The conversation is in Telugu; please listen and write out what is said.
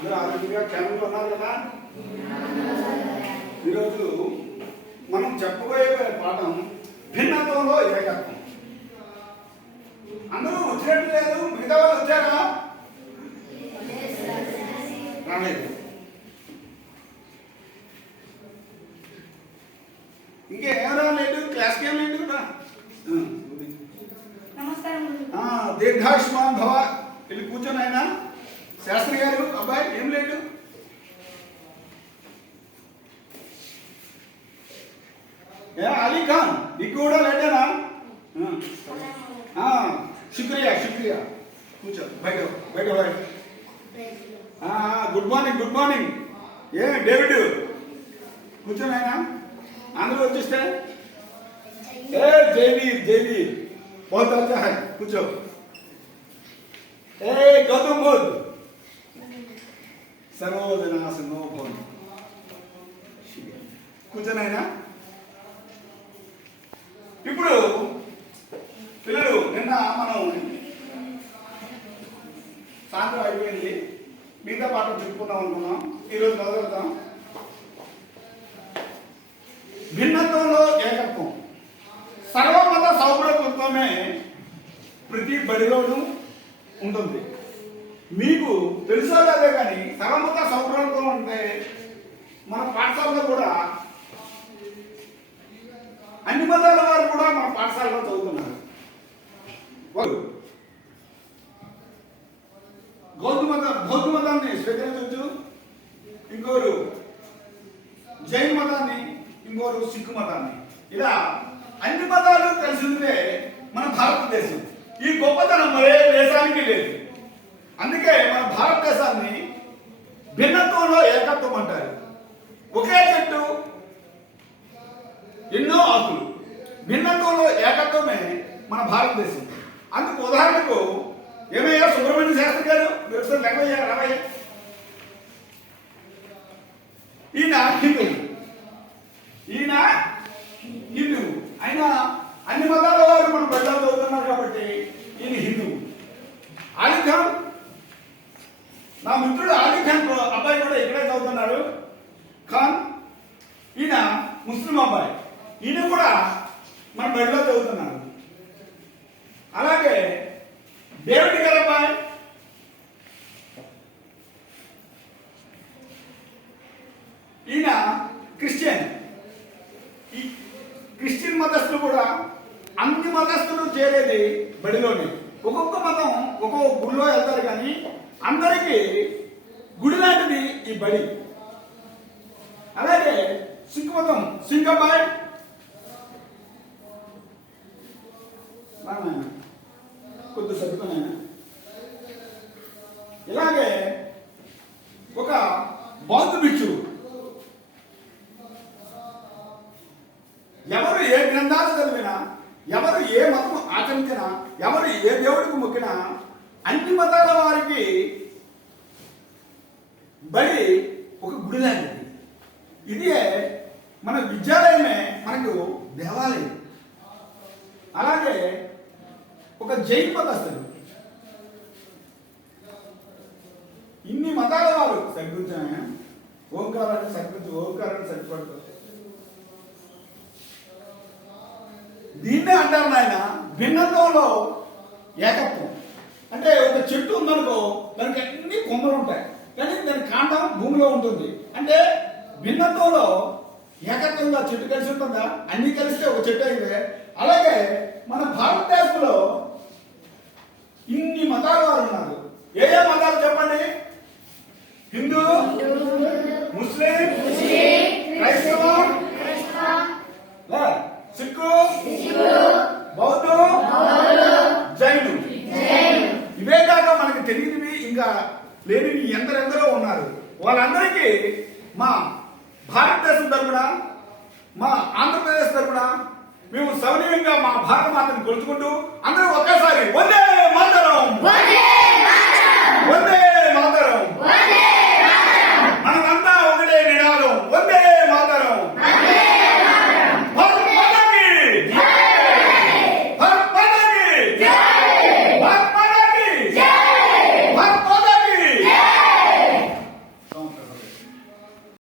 అందరూ ఆరోగ్యంగా క్షేమంగా ఉన్నారు కదా. ఈరోజు మనం చెప్పబోయే పాఠం భిన్నత్వంలో ఏకత్వం. అందరూ వచ్చినట్టు లేదు, మిగతా వాళ్ళు వచ్చారా? రాలేదు. ఇంకేం రాలేదు, క్లాస్కి ఏం లేదు కదా. దీర్ఘాయుష్మాన్ భవ. వెళ్ళి కూర్చొని ఆయన శాస్త్రి గారు అబ్బాయి ఏం లేదు. అలీ ఖాన్ నీకు కూడా లేటేనా? శుక్రియా శుక్రియా. కూర్చో బయట బయట బయట. Good morning good morning. ఏ డేవిడ్ కూర్చొని ఆయన అందరూ వచ్చేస్తే ఏ జైవీర్ జైవీర్ बहुत अच्छा है. पूछो. ए गौतम बुद्ध सर्वोदनासनो भवन. కూర్చోనైనా ఇప్పుడు పిల్లలు నిన్న మనం సాయంత్రం అయిపోయింది, మిగతా పాఠం చెప్పుకుందాం అనుకున్నాం. ఈరోజు మొదలెడతాం. భిన్నత్వంలో ఏకత్వం. సర్వమత సౌభ్రతత్వమే ప్రతి బడిలోనూ ఉంటుంది. మీకు తెలుసా లేదే కానీ సర్వమత సౌభ్రతత్వం అంటే మన పాఠశాలలో కూడా అన్ని మతాల వారు కూడా మన పాఠశాలలో చదువుతున్నారు. బౌద్ధ మతాన్ని స్వీకరించవచ్చు, ఇంకోరు జైన్ మతాన్ని, ఇంకోరు సిక్కు మతాన్ని. ఇలా అన్ని మతాలు తెలిసిందే మన భారతదేశం. ఈ గొప్పతనం మరే దేశానికి లేదు. అందుకే మన భారతదేశాన్ని భిన్నత్వంలో ఏకత్వం అంటారు. ఒకే చెట్టు ఎన్నో ఆకులు, భిన్నత్వంలో ఏకత్వమే మన భారతదేశం. అందుకు ఉదాహరణకు ఏమయ్యా సుబ్రహ్మణ్య శాస్త్రి గారు, మీరు ఒకసారి లెక్కయ్యా రావయ్యా. ఈయన హిందువు, ఈయన హిందువు. ఆయన అన్ని మతాల వారు మనం బడిలో చదువుతున్నారు కాబట్టి ఈయన హిందువు. ఆలీ ఖాన్, నా మిత్రుడు ఆలీ ఖాన్ అబ్బాయి కూడా ఇక్కడే చదువుతున్నాడు. ఖాన్ ఈయన ముస్లిం అబ్బాయి, ఈయన కూడా మన బడిలో చదువుతున్నారు. అలాగే డేవిడ్ గారి అబ్బాయి ఈయన క్రిస్టియన్. క్రిస్టియన్ మతస్థులు కూడా అన్ని మతస్థులు చేరేది బడిలోనే. ఒక్కొక్క మతం ఒక్కొక్క గుడిలో వెళ్తారు, కానీ అందరికీ గుడి లాంటిది ఈ బడి. అలాగే సిక్కు మతం సింగబాయ్ కొద్ది సర్దుకున్నాయన. ఇలాగే ఒక బౌద్ధ భిక్షువు. ఎవరు ఏ గ్రంథాలు చదివినా, ఎవరు ఏ మతం ఆచరించినా, ఎవరు ఏ దేవుడికి మొక్కినా అన్ని మతాల వారికి బడి ఒక గుడి లాంటిది. ఇదే మన విద్యాలయమే మనకు దేవాలయం. అలాగే ఒక జైన్ మతస్థుడు. ఇన్ని మతాల వారు సరిపించాయా? ఓంకారాన్ని సరిపించు, ఓంకారాన్ని సరిపడుతుంది. దీన్నే అంటారు నాయన భిన్నత్వంలో ఏకత్వం. అంటే ఒక చెట్టు ఉందనుకో, దానికి అన్ని కొమ్మలు ఉంటాయి, కానీ దాని కాండం భూమిలో ఉంటుంది. అంటే భిన్నత్వంలో ఏకత్వంగా చెట్టు కలిసి ఉంటుందా? అన్ని కలిస్తే ఒక చెట్టు అయితే. అలాగే మన భారతదేశంలో ఇన్ని మతాల వారు ఉన్నారు. ఏ ఏ మతాలు చెప్పండి? హిందూ, ముస్లిం, క్రైస్తవ, సిక్కు, బౌద్ధ, జైను. ఇవే కాక మనకి తెలియనివి ఇంకా లేనివి ఎందరెందరో ఉన్నారు. వాళ్ళందరికీ మా భారతదేశం తరపున, మా ఆంధ్రప్రదేశ్ తరపున మేము సౌనీయంగా మా భారత మాతను కొలుచుకుంటూ అందరూ ఒకేసారి వందే మాతరం, వందే